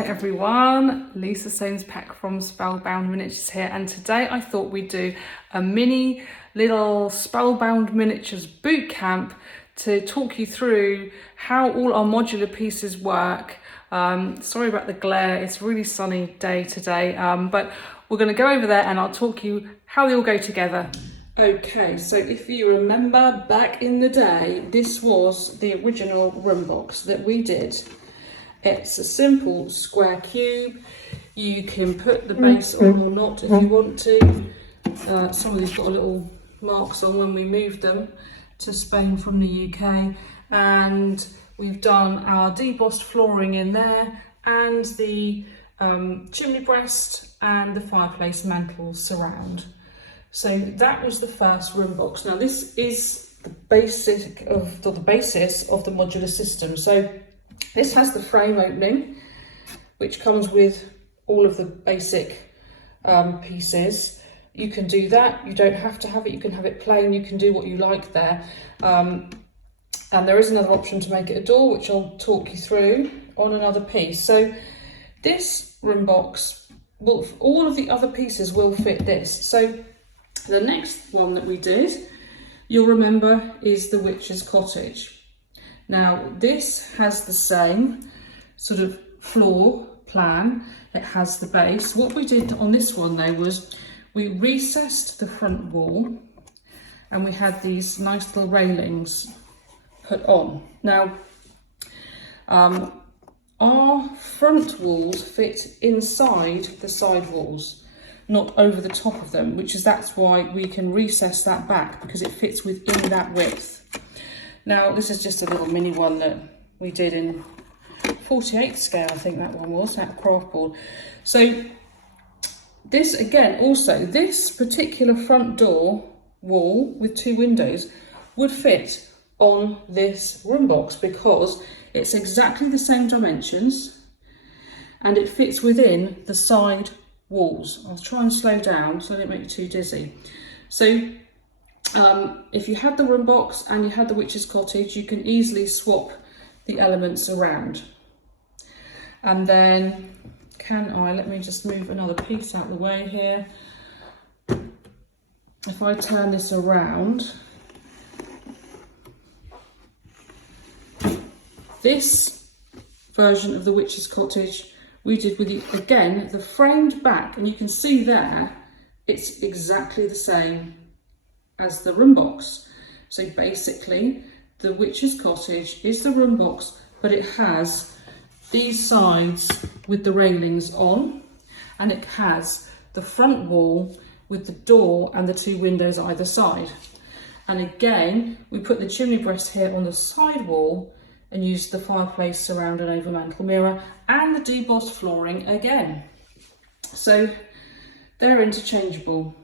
Hi everyone, Lisa Soames-Peck from Spellbound Miniatures here, and today I thought we'd do a mini little Spellbound Miniatures boot camp to talk you through how all our modular pieces work. Sorry about the glare, it's a really sunny day today, but we're going to go over there and I'll talk you how they all go together. Okay, so if you remember back in the day, this was the original room box that we did. It's a simple square cube. You can put the base on or not if you want to. Some of these got a little marks on when we moved them to Spain from the UK. And we've done our debossed flooring in there and the chimney breast and the fireplace mantle surround. So that was the first room box. Now this is the basis of the modular system. So this has the frame opening, which comes with all of the basic pieces. You can do that, you don't have to have it, you can have it plain, you can do what you like there. And there is another option to make it a door, which I'll talk you through on another piece. So this room box, all of the other pieces will fit this. So the next one that we did, you'll remember, is the Witch's Cottage. Now this has the same sort of floor plan, it has the base. What we did on this one though was we recessed the front wall and we had these nice little railings put on. Now our front walls fit inside the side walls, not over the top of them, that's why we can recess that back, because it fits within that width. Now this is just a little mini one that we did in 48th scale, I think that one was, that craft board. So this again, also this particular front door wall with two windows would fit on this room box because it's exactly the same dimensions and it fits within the side walls. I'll try and slow down so I don't make you too dizzy. So if you had the room box and you had the Witch's Cottage, you can easily swap the elements around. And then let me just move another piece out of the way here. If I turn this around, this version of the Witch's Cottage we did with, again, the framed back, and you can see there, it's exactly the same as the room box. So basically the Witch's Cottage is the room box, but it has these sides with the railings on, and it has the front wall with the door and the two windows either side. And again, we put the chimney breast here on the side wall and used the fireplace surround and over mantle mirror and the debossed flooring again. So they're interchangeable.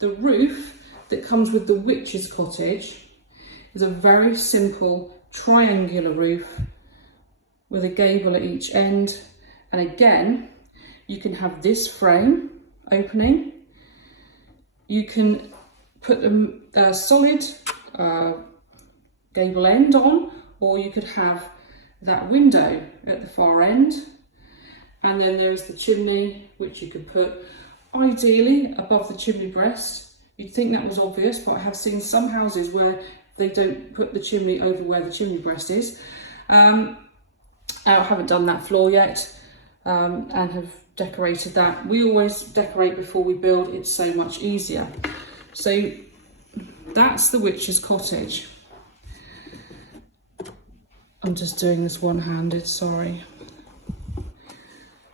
The roof that comes with the Witch's Cottage is a very simple triangular roof with a gable at each end. And again, you can have this frame opening. You can put a solid gable end on, or you could have that window at the far end. And then there is the chimney, which you could put ideally above the chimney breast. You'd think that was obvious, but I have seen some houses where they don't put the chimney over where the chimney breast is. I haven't done that floor yet and have decorated that. We always decorate before we build, it's so much easier. So that's the Witch's Cottage. I'm just doing this one-handed, sorry.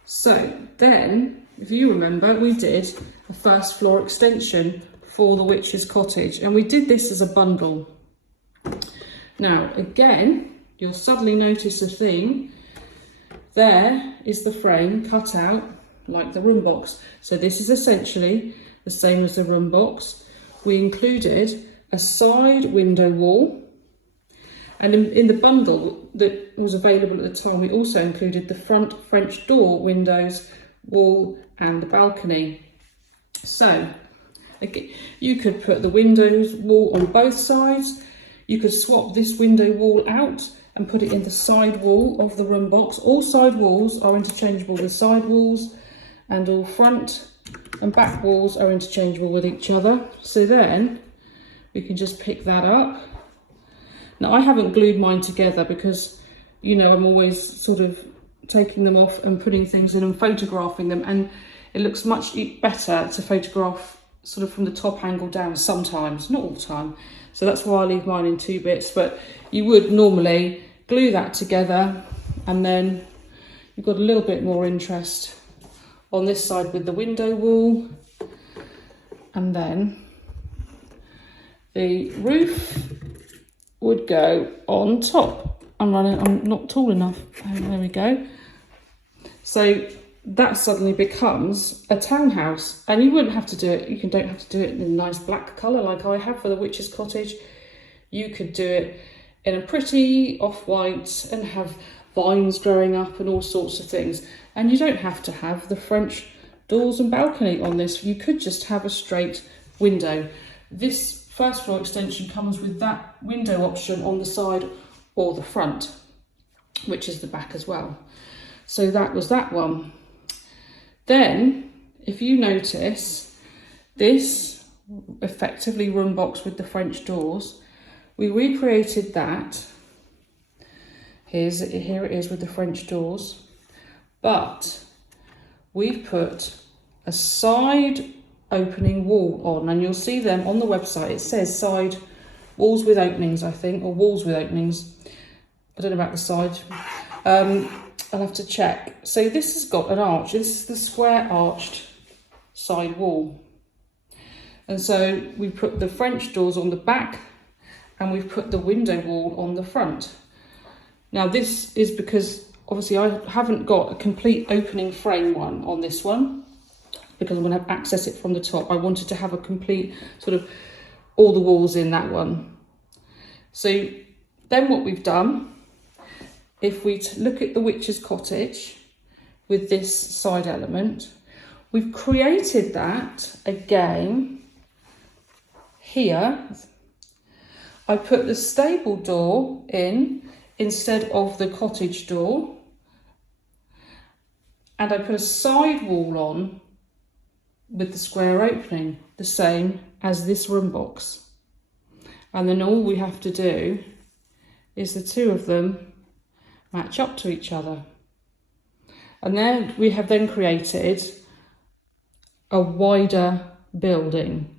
So then, if you remember, we did a first floor extension for the Witch's Cottage, and we did this as a bundle. Now, again, you'll suddenly notice a theme. There is the frame cut out like the room box. So this is essentially the same as the room box. We included a side window wall, and in the bundle that was available at the time, we also included the front French door windows, wall and the balcony. So again, you could put the windows wall on both sides. You could swap this window wall out and put it in the side wall of the room box. All side walls are interchangeable with side walls, and all front and back walls are interchangeable with each other. So then we can just pick that up. Now I haven't glued mine together because, you know, I'm always sort of taking them off and putting things in and photographing them, and it looks much better to photograph sort of from the top angle down sometimes, not all the time. So that's why I leave mine in 2 bits, but you would normally glue that together, and then you've got a little bit more interest on this side with the window wall, and then the roof would go on top. I'm not tall enough. Oh, there we go. So that suddenly becomes a townhouse, and you wouldn't have to do it. You don't have to do it in a nice black colour like I have for the witch's cottage. You could do it in a pretty off-white and have vines growing up and all sorts of things. And you don't have to have the French doors and balcony on this. You could just have a straight window. This first floor extension comes with that window option on the side or the front, which is the back as well. So that was that one. Then, if you notice, this effectively room box with the French doors, we recreated that. Here it is with the French doors, but we've put a side opening wall on, and you'll see them on the website. It says side walls with openings, I think, or walls with openings. I don't know about the side. I'll have to check. So this has got an arch. This is the square arched side wall. And so we put the French doors on the back, and we've put the window wall on the front. Now this is because obviously I haven't got a complete opening frame one on this one, because I'm going to access it from the top. I wanted to have a complete sort of all the walls in that one. So then what we've done, if we look at the witch's cottage with this side element, we've created that again here. I put the stable door in instead of the cottage door, and I put a side wall on with the square opening, the same as this room box. And then all we have to do is the two of them match up to each other. And then we have then created a wider building.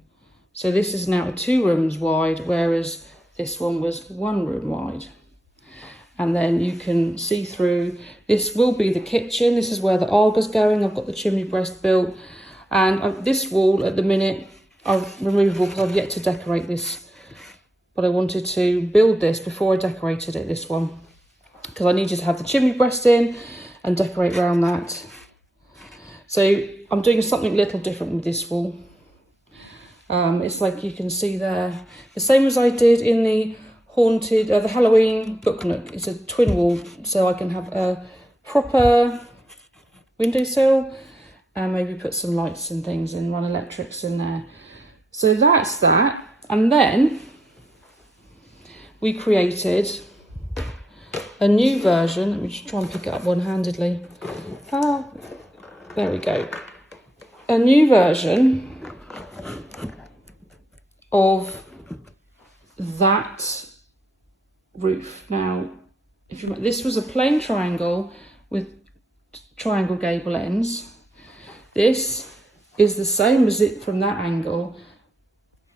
So this is now 2 rooms wide, whereas this one was 1 room wide. And then you can see through. This will be the kitchen. This is where the Arga's going. I've got the chimney breast built. And this wall at the minute are removable because I've yet to decorate this. But I wanted to build this before I decorated it, this one, because I needed to have the chimney breast in and decorate around that. So I'm doing something a little different with this wall. It's like you can see there, the same as I did in the haunted, the Halloween book nook. It's a twin wall, so I can have a proper windowsill and maybe put some lights and things and run electrics in there. So that's that. And then we created a new version. Let me just try and pick it up one-handedly. There we go. A new version of that roof. Now, if you this was a plain triangle with triangle gable ends. This is the same as it from that angle.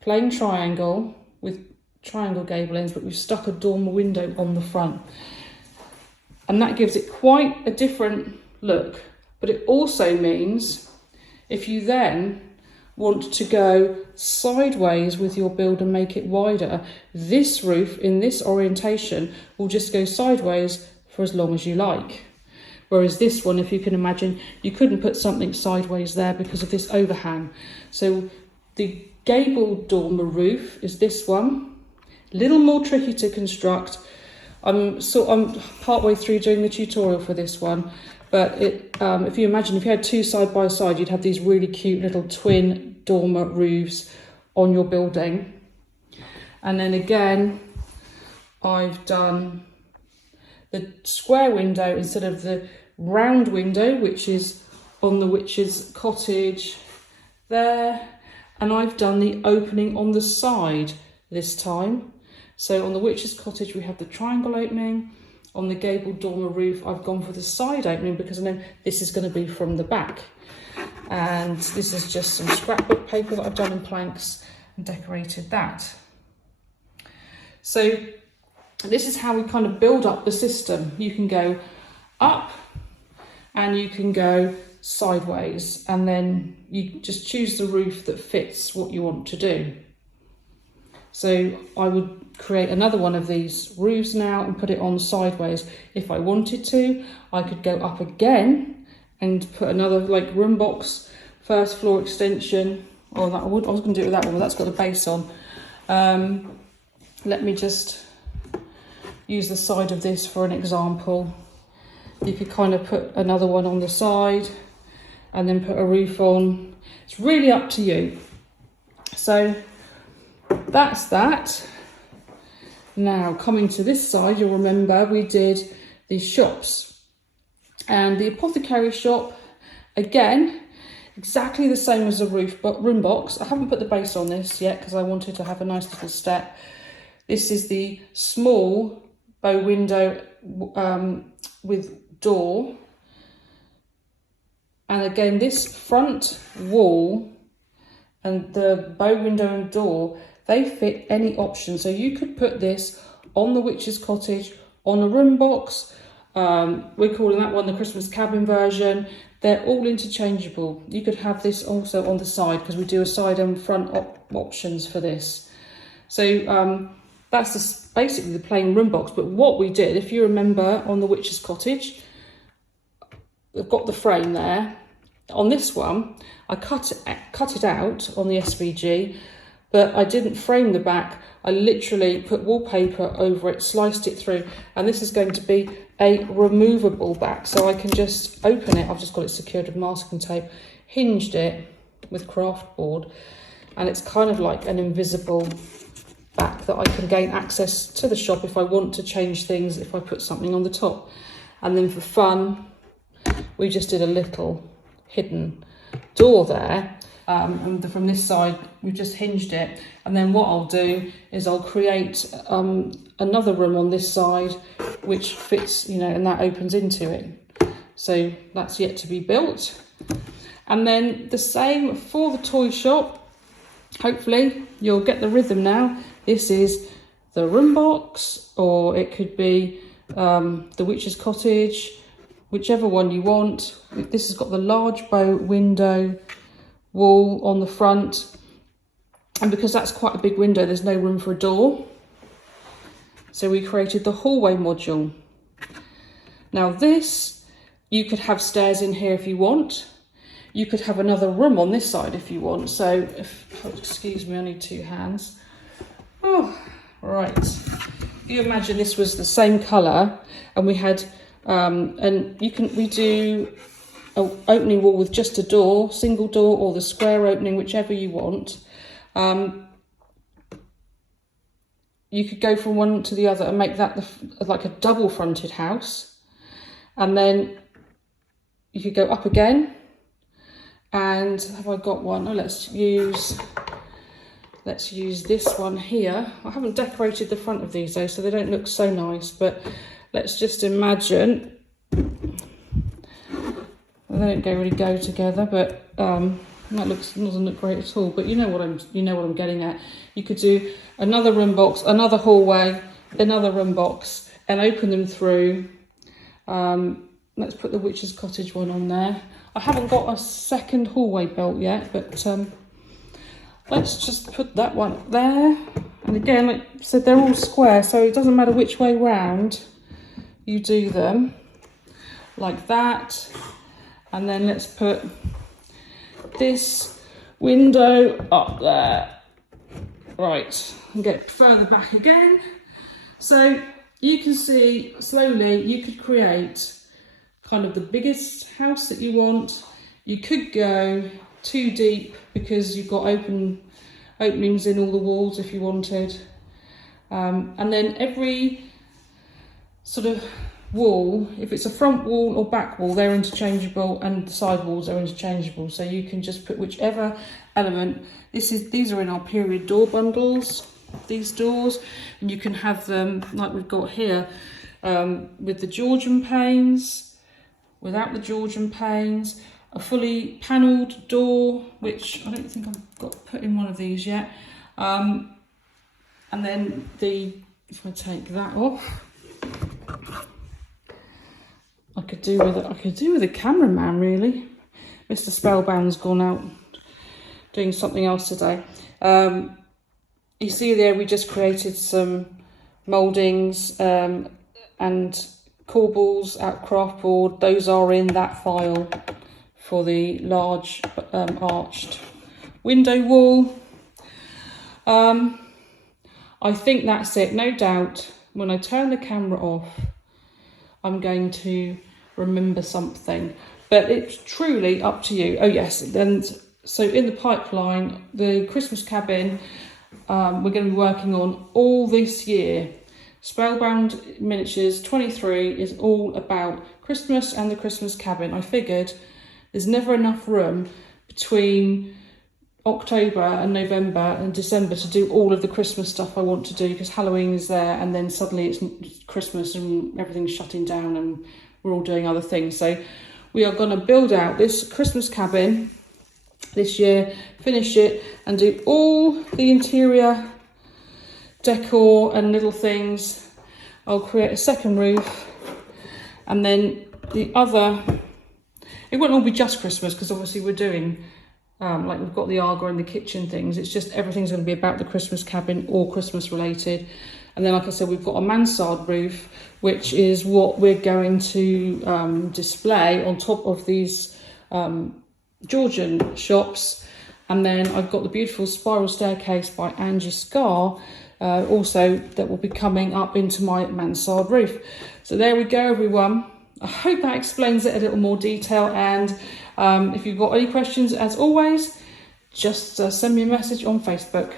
Plain triangle with triangle gable ends, but we've stuck a dormer window on the front. And that gives it quite a different look. But it also means if you then want to go sideways with your build and make it wider, this roof in this orientation will just go sideways for as long as you like. Whereas this one, if you can imagine, you couldn't put something sideways there because of this overhang. So the gabled dormer roof is this one. A little more tricky to construct. I'm partway through doing the tutorial for this one, but if you imagine if you had 2 side by side, you'd have these really cute little twin dormer roofs on your building. And then again, I've done the square window instead of the round window, which is on the witch's cottage there. And I've done the opening on the side this time. So on the witch's cottage, we have the triangle opening. On the gabled dormer roof, I've gone for the side opening because I know this is going to be from the back. And this is just some scrapbook paper that I've done in planks and decorated that. So this is how we kind of build up the system. You can go up and you can go sideways, and then you just choose the roof that fits what you want to do. So I would create another one of these roofs now and put it on sideways. If I wanted to, I could go up again and put another like room box first floor extension. Or that I was going to do it with that one, but that's got the base on. Let me just use the side of this for an example. You could kind of put another one on the side and then put a roof on. It's really up to you. So that's that. Now coming to this side, you'll remember we did these shops, and the apothecary shop, again, exactly the same as the room box. I haven't put the base on this yet because I wanted to have a nice little step. This is the small bow window with door. And again, this front wall and the bow window and door, they fit any option. So you could put this on the witch's cottage, on a room box. We're calling that one the Christmas cabin version. They're all interchangeable. You could have this also on the side because we do a side and front options for this. So that's basically the plain room box. But what we did, if you remember on the witch's cottage, we've got the frame there. On this one, I cut it out on the SVG, but I didn't frame the back. I literally put wallpaper over it, sliced it through, and this is going to be a removable back. So I can just open it. I've just got it secured with masking tape, hinged it with craft board, and it's kind of like an invisible back that I can gain access to the shop if I want to change things, if I put something on the top. And then for fun, we just did a little hidden door there. And from this side, we've just hinged it. And then what I'll do is I'll create another room on this side, which fits, you know, and that opens into it. So that's yet to be built. And then the same for the toy shop. Hopefully you'll get the rhythm now. This is the room box, or it could be the witch's cottage, whichever one you want. This has got the large bow window wall on the front, and because that's quite a big window, there's no room for a door, so we created the hallway module. Now this, you could have stairs in here if you want. You could have another room on this side if you want. So excuse me, I need two hands. Oh, right. If you imagine this was the same colour and we had and we do an opening wall with just a door, single door, or the square opening, whichever you want. You could go from one to the other and make that like a double fronted house, and then you could go up again. And have I got one? Oh, let's use this one here. I haven't decorated the front of these though, so they don't look so nice, but let's just imagine, well, they don't really go together, but that doesn't look great at all. But you know what I'm getting at. You could do another room box, another hallway, another room box, and open them through. Let's put the witch's cottage one on there. I haven't got a second hallway built yet, but let's just put that one there. And again, like I said, they're all square, so it doesn't matter which way round you do them, like that. And then let's put this window up there. Right, and get further back again. So you can see slowly you could create kind of the biggest house that you want. You could go too deep because you've got openings in all the walls if you wanted. And then every sort of wall, if it's a front wall or back wall, they're interchangeable, and the side walls are interchangeable. So you can just put whichever element. These are in our period door bundles, these doors, and you can have them like we've got here, with the Georgian panes, without the Georgian panes, a fully panelled door, which I don't think I've got put in one of these yet. And then if I take that off, I could do with a cameraman really. Mr. Spellbound's gone out doing something else today. You see there, we just created some mouldings and corbels out craft board. Those are in that file for the large arched window wall. I think that's it. No doubt when I turn the camera off, I'm going to remember something, but it's truly up to you. Oh yes, and so in the pipeline, the Christmas cabin, we're going to be working on all this year. Spellbound Miniatures 23 is all about Christmas and the Christmas cabin. I figured there's never enough room between October and November and December to do all of the Christmas stuff I want to do, because Halloween is there and then suddenly it's Christmas and everything's shutting down and we're all doing other things. So we are going to build out this Christmas cabin this year, finish it and do all the interior decor and little things. I'll create a second roof, and then the other, it won't all be just Christmas because obviously we're doing like we've got the Arga and the kitchen things. It's just everything's going to be about the Christmas cabin or Christmas related. And then, like I said, we've got a mansard roof, which is what we're going to display on top of these Georgian shops. And then I've got the beautiful spiral staircase by Angie Scar, also that will be coming up into my mansard roof. So there we go, everyone. I hope that explains it a little more detail, and if you've got any questions, as always, just send me a message on Facebook.